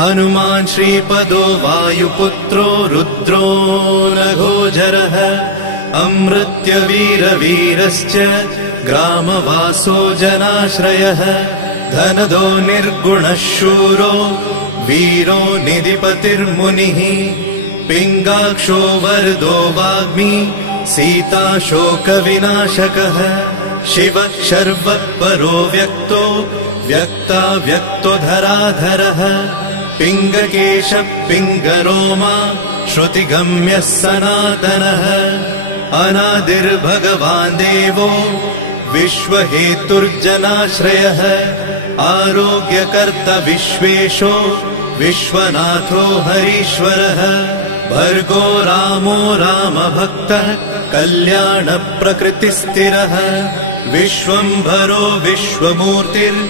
हनुमान् श्रीपदो वायुपुत्रो रुद्रो नघोजरः अमृत्यवीरवीरश्च ग्रामवासो जनाश्रयः धनदो निर्गुणः शूरो वीरो निधिपतिर्मुनिः पिङ्गाक्षो वरदो वाग्मी सीता शोकविनाशकः शिवः शर्वः व्यक्तो व्यक्ता व्यक्तो धराधरः पिङ्गकेशः पिङ्गरोमा श्रुतिगम्यः सनातनः अनादिर्भगवान् देवो विश्वहेतुर्जनाश्रयः आरोग्यकर्ता विश्वेशो विश्वनाथो हरीश्वरः भर्गो रामो रामभक्तः कल्याणप्रकृतिस्थिरः विश्वम्भरो विश्वमूर्तिर्